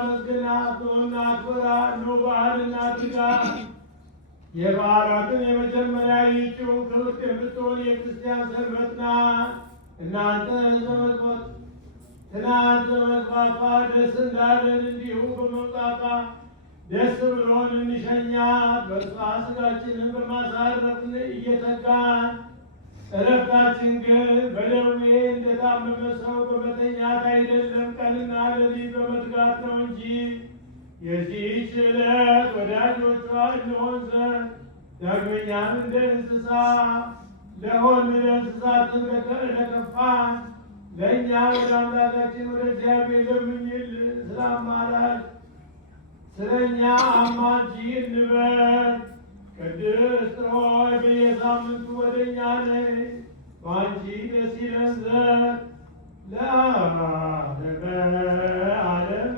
መስገናት ነውና ክብራት ነው በዓልና ትጋት የበዓላትን የመጀመሪያ ይህችው ክብርት የምትሆን የክርስቲያን ሰንበት ናት። እናንተ ትናንት በመግባቷ ደስ እንዳለን እንዲሁ በመውጣቷ ደስ ብሎን እንሸኛት። በእርሷ ሥጋችንን በማሳረፍ እየተጋን እረፍታችን ግን በደዌ እንደታመመ ሰው በመተኛት አይደለም፣ ቀንና ሌሊት በመትጋት ነው እንጂ። የዚህች ዕለት ወዳጆቿ እንሆን ዘንድ ዳግመኛም እንደ እንስሳ ለሆን ለእንስሳትን ለከፋን ለእኛ ወደ አምላካችን ወደ እግዚአብሔር ለምኝልን። ስለ አማላጅ ስለ እኛ አማልጂ እንበል። ቅድስት ሆይ በየሳምንቱ ወደ እኛ ነይ፣ በአንቺ ደስ ይለን ዘንድ ለዓለመ ዓለም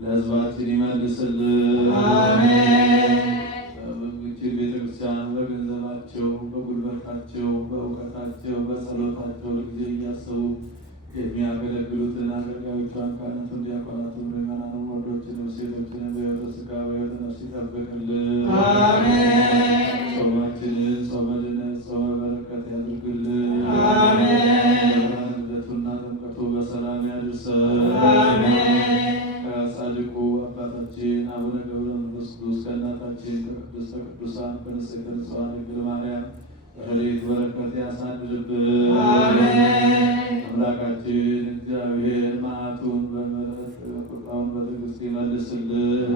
ለሕዝባችን ይመልስልን። ቤተክርስቲያን በገንዘባቸው፣ በጉልበታቸው፣ በእውቀታቸው፣ በጸሎታቸው ለጊዜ እያሰቡ የሚያገለግሉትን አገልጋዮቿን ካህናቱን፣ ዲያቆናቱን፣ ምዕመናኑን፣ ወንዶችንም ሴቶችንም በሕይወተ ሥጋ በሕይወተ ነፍስ ይጠብቅልን። ጾማችንን ጾመ ድነት ጾመ በረከት ያድርግልን። ልደቱና ጥምቀቱ በሰላም ያድርሰን። ከጻድቁ አባታችን አቡነ ገብረ መንፈስ ቅዱስ ከእናታችን ከቅድስተ ቅዱሳን ከንጽሕተ ንጹሐን ድንግል ማርያም ረድኤት በረከት ያሳድርብን። አምላካችን እግዚአብሔር መዓቱን በምሕረት ቁጣውን በትዕግስት ይመልስልን።